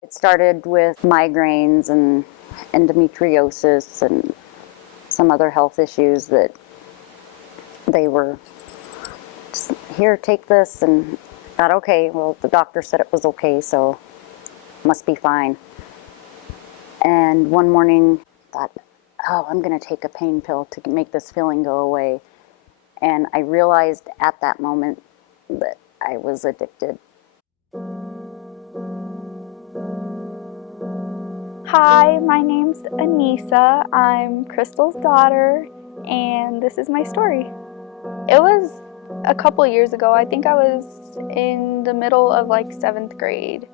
It started with migraines and endometriosis and some other health issues that they were just, here, take this, and thought, okay, well, the doctor said it was okay, so must be fine. And one morning, thought, oh, I'm going to take a pain pill to make this feeling go away. And I realized at that moment that I was addicted. Hi, my name's Annisa. I'm Crystal's daughter, and this is my story. It was a couple years ago. I think I was in the middle of like 7th grade,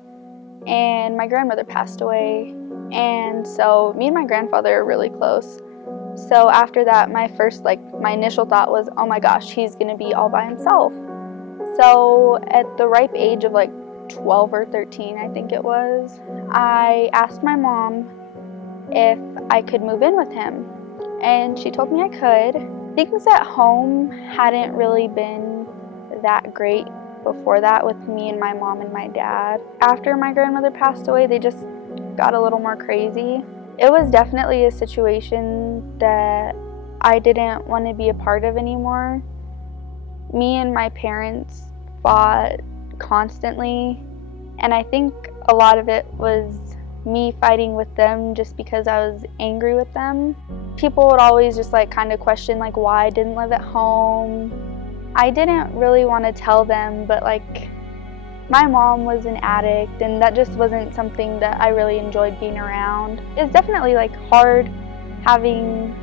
and my grandmother passed away. And so me and my grandfather are really close. So after that, my initial thought was, oh my gosh, he's gonna be all by himself. So at the ripe age of like 12 or 13, I think it was, I asked my mom if I could move in with him, and she told me I could. Things at home hadn't really been that great before that with me and my mom and my dad. After my grandmother passed away, they just got a little more crazy. It was definitely a situation that I didn't want to be a part of anymore. Me and my parents fought constantly, and I think a lot of it was me fighting with them just because I was angry with them. People would always just like kind of question like why I didn't live at home. I didn't really want to tell them, but like my mom was an addict, and that just wasn't something that I really enjoyed being around. It's definitely like hard having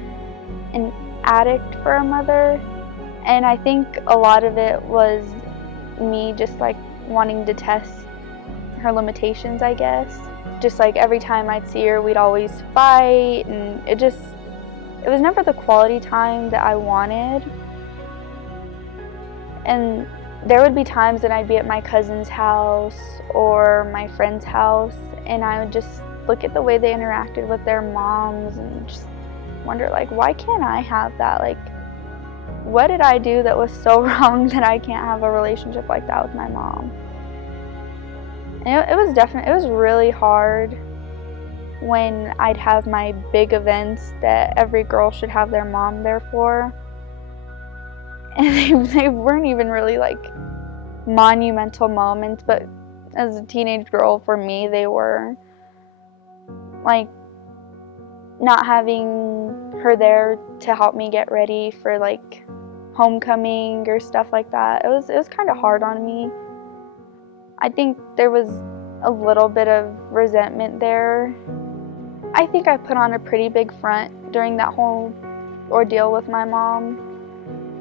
an addict for a mother, and I think a lot of it was me just like wanting to test her limitations, I guess. Just like every time I'd see her, we'd always fight, and it was never the quality time that I wanted. And there would be times that I'd be at my cousin's house or my friend's house, and I would just look at the way they interacted with their moms and just wonder, like, why can't I have that? Like, what did I do that was so wrong that I can't have a relationship like that with my mom? And it was really hard when I'd have my big events that every girl should have their mom there for. And they weren't even really like monumental moments, but as a teenage girl, for me, they were like not having her there to help me get ready for like homecoming or stuff like that. It was kind of hard on me. I think there was a little bit of resentment there. I think I put on a pretty big front during that whole ordeal with my mom,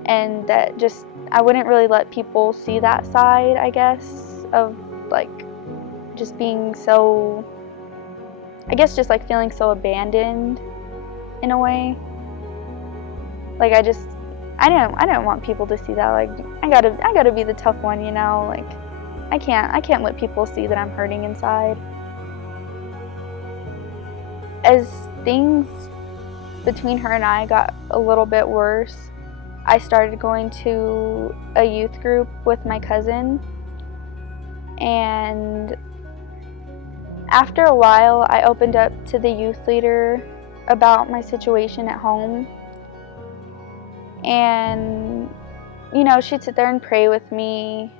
and that just I wouldn't really let people see that side, I guess, of like just being so, I guess just like feeling so abandoned in a way. Like I didn't want people to see that. Like I gotta be the tough one, you know. Like I can't let people see that I'm hurting inside. As things between her and I got a little bit worse, I started going to a youth group with my cousin, and after a while I opened up to the youth leader about my situation at home. And you know, she'd sit there and pray with me,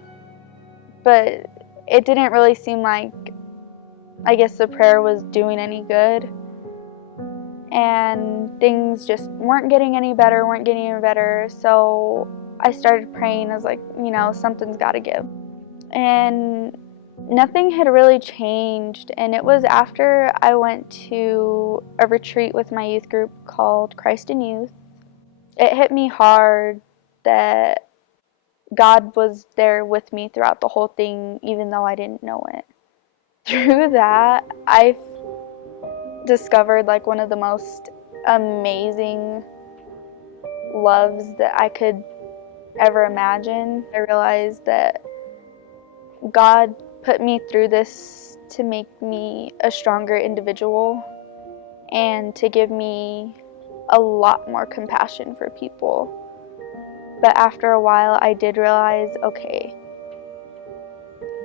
but it didn't really seem like, I guess, the prayer was doing any good. And things just weren't getting any better. So I started praying. I was like, you know, something's got to give. And nothing had really changed. And it was after I went to a retreat with my youth group called Christ in Youth. It hit me hard that God was there with me throughout the whole thing, even though I didn't know it. Through that, I discovered like one of the most amazing loves that I could ever imagine. I realized that God put me through this to make me a stronger individual and to give me a lot more compassion for people. But after a while, I did realize, okay,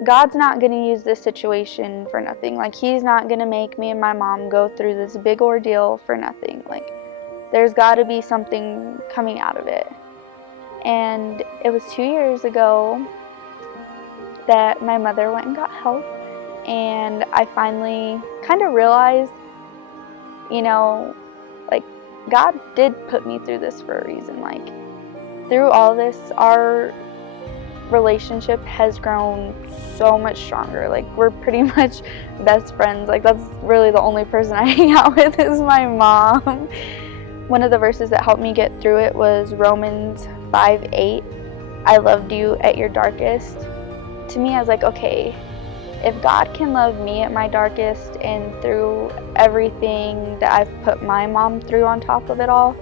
God's not going to use this situation for nothing. Like, he's not going to make me and my mom go through this big ordeal for nothing. Like, there's got to be something coming out of it. And it was 2 years ago that my mother went and got help, and I finally kind of realized, you know, like, God did put me through this for a reason. Like, through all this, our relationship has grown so much stronger. Like, we're pretty much best friends. Like, that's really the only person I hang out with is my mom. One of the verses that helped me get through it was Romans 5:8. I loved you at your darkest. To me, I was like, okay, if God can love me at my darkest and through everything that I've put my mom through on top of it all,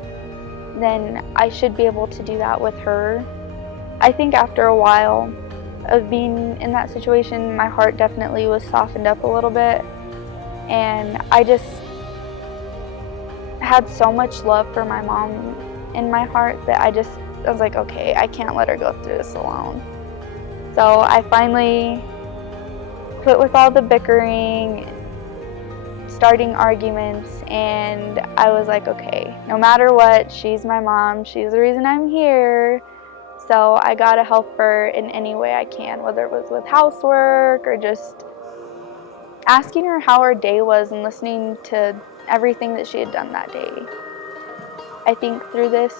then I should be able to do that with her. I think after a while of being in that situation, my heart definitely was softened up a little bit, and I just had so much love for my mom in my heart that I was like, okay, I can't let her go through this alone. So I finally quit with all the bickering, starting arguments, and I was like, okay, no matter what, she's my mom, she's the reason I'm here, so I gotta help her in any way I can, whether it was with housework or just asking her how her day was and listening to everything that she had done that day. I think through this,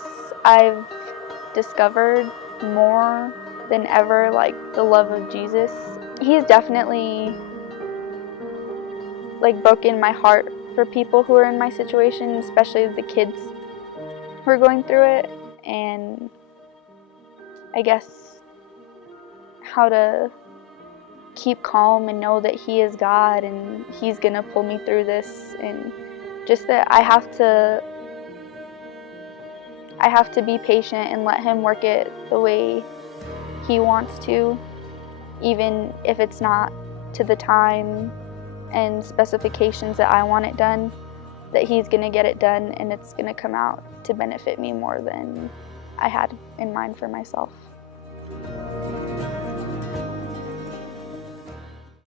I've discovered more than ever, like, the love of Jesus. He's definitely, like, broken my heart for people who are in my situation, especially the kids who are going through it, and I guess how to keep calm and know that he is God and he's gonna pull me through this, and just that I have to be patient and let him work it the way he wants to, even if it's not to the time and specifications that I want it done, that he's gonna get it done and it's gonna come out to benefit me more than I had in mind for myself.